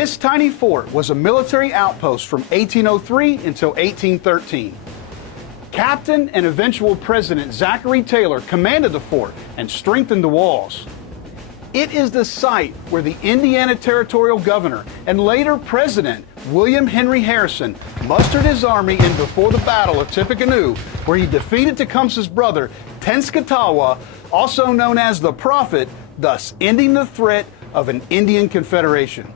This tiny fort was a military outpost from 1803 until 1813. Captain and eventual President Zachary Taylor commanded the fort and strengthened the walls. It is the site where the Indiana Territorial Governor and later President William Henry Harrison mustered his army in before the Battle of Tippecanoe, where he defeated Tecumseh's brother Tenskwatawa, also known as the Prophet, thus ending the threat of an Indian Confederation.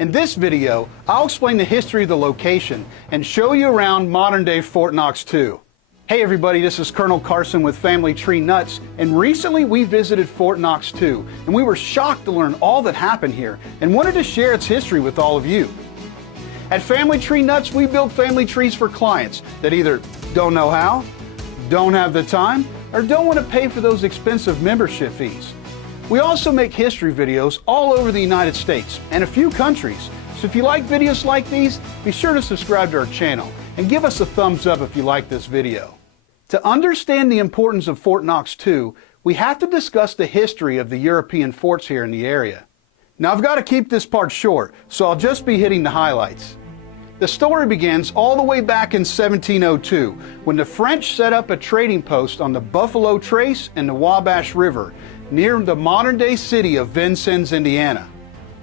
In this video, I'll explain the history of the location and show you around modern-day Fort Knox II. Hey everybody, this is Colonel Carson with Family Tree Nuts, and recently we visited Fort Knox II, and we were shocked to learn all that happened here and wanted to share its history with all of you. At Family Tree Nuts, we build family trees for clients that either don't know how, don't have the time, or don't want to pay for those expensive membership fees. We also make history videos all over the United States and a few countries, so if you like videos like these, be sure to subscribe to our channel and give us a thumbs up if you like this video. To understand the importance of Fort Knox II, we have to discuss the history of the European forts here in the area. Now I've got to keep this part short, so I'll just be hitting the highlights. The story begins all the way back in 1702, when the French set up a trading post on the Buffalo Trace and the Wabash River, near the modern-day city of Vincennes, Indiana.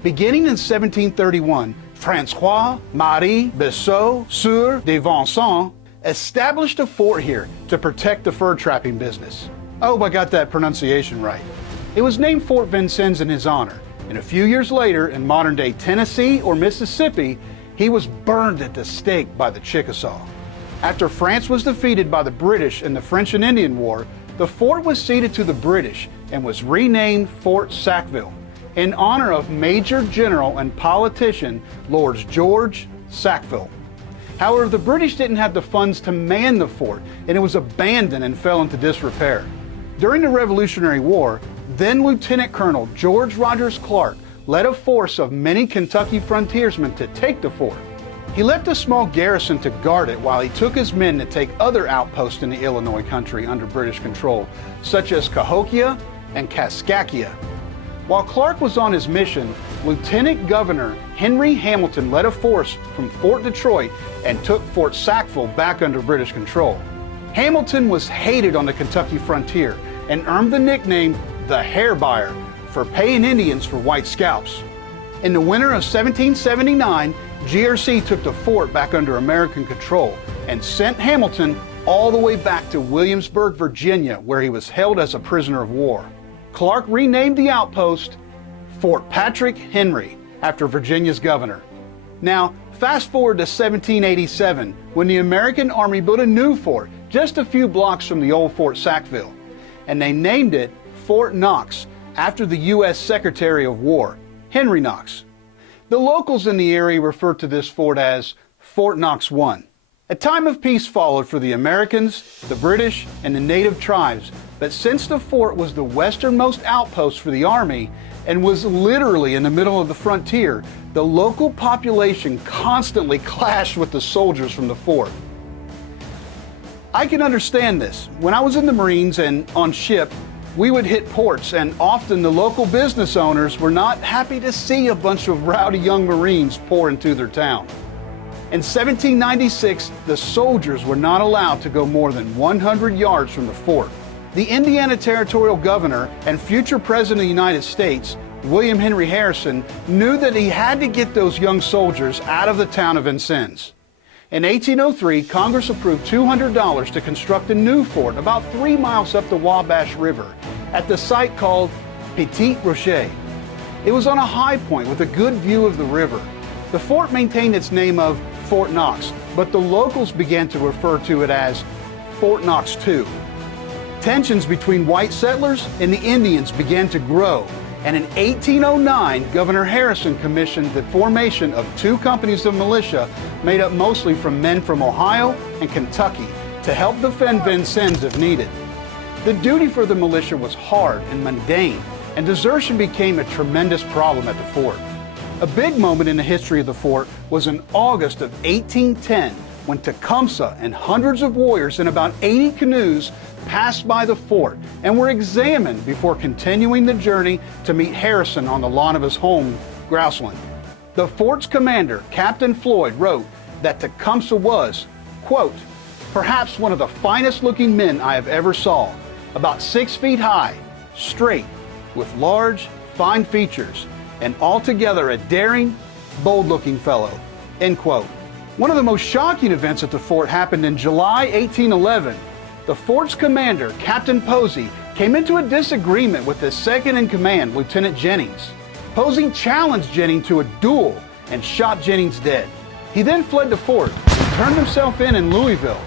Beginning in 1731, Francois-Marie Bissot, Sieur de Vincennes, established a fort here to protect the fur trapping business. I hope I got that pronunciation right. It was named Fort Vincennes in his honor, and a few years later, in modern-day Tennessee or Mississippi, he was burned at the stake by the Chickasaw. After France was defeated by the British in the French and Indian War, the fort was ceded to the British and was renamed Fort Sackville in honor of Major General and politician Lord George Sackville. However, the British didn't have the funds to man the fort, and it was abandoned and fell into disrepair. During the Revolutionary War, then Lieutenant Colonel George Rogers Clark led a force of many Kentucky frontiersmen to take the fort. He left a small garrison to guard it while he took his men to take other outposts in the Illinois country under British control, such as Cahokia and Kaskaskia. While Clark was on his mission, Lieutenant Governor Henry Hamilton led a force from Fort Detroit and took Fort Sackville back under British control. Hamilton was hated on the Kentucky frontier and earned the nickname the Hair Buyer for paying Indians for white scalps. In the winter of 1779, GRC took the fort back under American control and sent Hamilton all the way back to Williamsburg, Virginia, where he was held as a prisoner of war. Clark renamed the outpost Fort Patrick Henry after Virginia's governor. Now, fast forward to 1787, when the American Army built a new fort just a few blocks from the old Fort Sackville, and they named it Fort Knox after the U.S. Secretary of War, Henry Knox. The locals in the area refer to this fort as Fort Knox I. A time of peace followed for the Americans, the British, and the native tribes, but since the fort was the westernmost outpost for the Army and was literally in the middle of the frontier, the local population constantly clashed with the soldiers from the fort. I can understand this. When I was in the Marines and on ship, we would hit ports, and often the local business owners were not happy to see a bunch of rowdy young Marines pour into their town. In 1796, the soldiers were not allowed to go more than 100 yards from the fort. The Indiana Territorial Governor and future President of the United States, William Henry Harrison, knew that he had to get those young soldiers out of the town of Vincennes. In 1803, Congress approved $200 to construct a new fort about 3 miles up the Wabash River at the site called Petit Rocher. It was on a high point with a good view of the river. The fort maintained its name of Fort Knox, but the locals began to refer to it as Fort Knox II. Tensions between white settlers and the Indians began to grow, and in 1809, Governor Harrison commissioned the formation of 2 companies of militia made up mostly from men from Ohio and Kentucky to help defend Vincennes if needed. The duty for the militia was hard and mundane, and desertion became a tremendous problem at the fort. A big moment in the history of the fort was in August of 1810, when Tecumseh and hundreds of warriors in about 80 canoes passed by the fort and were examined before continuing the journey to meet Harrison on the lawn of his home, Grouseland. The fort's commander, Captain Floyd, wrote that Tecumseh was, quote, perhaps one of the finest looking men I have ever saw, about 6 feet high, straight, with large, fine features, and altogether a daring, bold-looking fellow, end quote. One of the most shocking events at the fort happened in July 1811. The fort's commander, Captain Posey, came into a disagreement with his second-in-command, Lieutenant Jennings. Posey challenged Jennings to a duel and shot Jennings dead. He then fled the fort and turned himself in Louisville,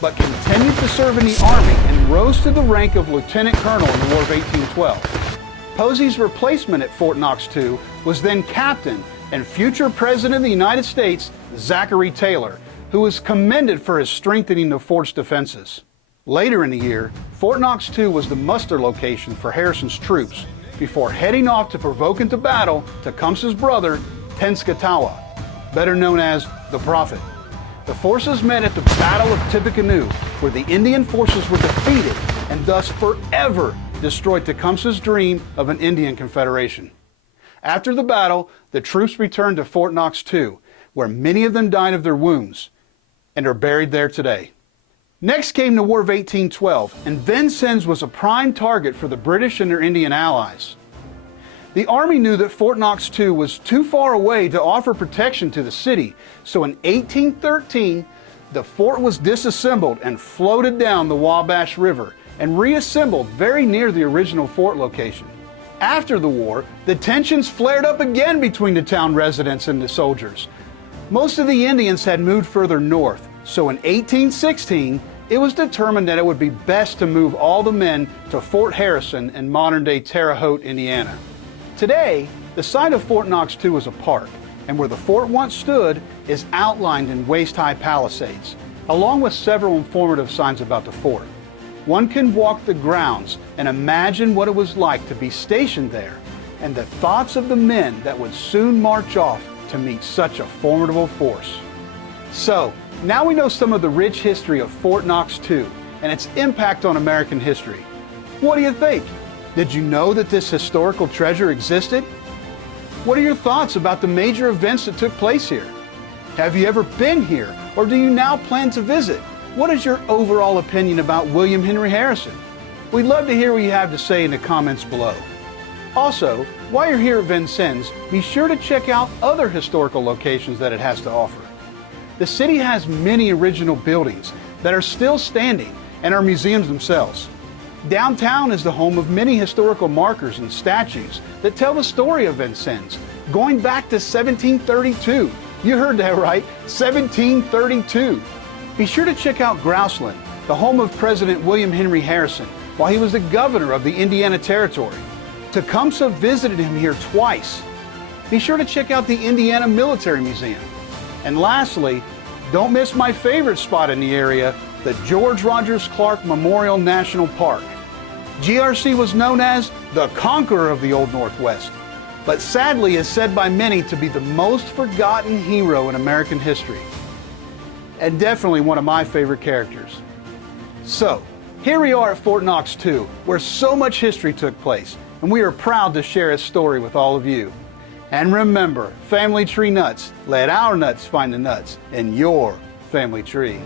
but continued to serve in the Army and rose to the rank of Lieutenant Colonel in the War of 1812. Posey's replacement at Fort Knox II was then Captain and future President of the United States, Zachary Taylor, who was commended for his strengthening the fort's defenses. Later in the year, Fort Knox II was the muster location for Harrison's troops before heading off to provoke into battle Tecumseh's brother, Tenskwatawa, better known as the Prophet. The forces met at the Battle of Tippecanoe, where the Indian forces were defeated and thus forever destroyed Tecumseh's dream of an Indian Confederation. After the battle, the troops returned to Fort Knox II, where many of them died of their wounds and are buried there today. Next came the War of 1812, and Vincennes was a prime target for the British and their Indian allies. The Army knew that Fort Knox II was too far away to offer protection to the city, so in 1813, the fort was disassembled and floated down the Wabash River and reassembled very near the original fort location. After the war, the tensions flared up again between the town residents and the soldiers. Most of the Indians had moved further north, so in 1816, it was determined that it would be best to move all the men to Fort Harrison in modern-day Terre Haute, Indiana. Today, the site of Fort Knox II is a park, and where the fort once stood is outlined in waist-high palisades, along with several informative signs about the fort. One can walk the grounds and imagine what it was like to be stationed there, and the thoughts of the men that would soon march off to meet such a formidable force. So, now we know some of the rich history of Fort Knox II and its impact on American history. What do you think? Did you know that this historical treasure existed? What are your thoughts about the major events that took place here? Have you ever been here, or do you now plan to visit? What is your overall opinion about William Henry Harrison? We'd love to hear what you have to say in the comments below. Also, while you're here at Vincennes, be sure to check out other historical locations that it has to offer. The city has many original buildings that are still standing and are museums themselves. Downtown is the home of many historical markers and statues that tell the story of Vincennes, going back to 1732. You heard that right, 1732. Be sure to check out Grouseland, the home of President William Henry Harrison, while he was the governor of the Indiana Territory. Tecumseh visited him here twice. Be sure to check out the Indiana Military Museum. And lastly, don't miss my favorite spot in the area, the George Rogers Clark Memorial National Park. GRC was known as the conqueror of the Old Northwest, but sadly is said by many to be the most forgotten hero in American history, and definitely one of my favorite characters. So, here we are at Fort Knox II, where so much history took place, and we are proud to share its story with all of you. And remember, family tree nuts, let our nuts find the nuts in your family tree.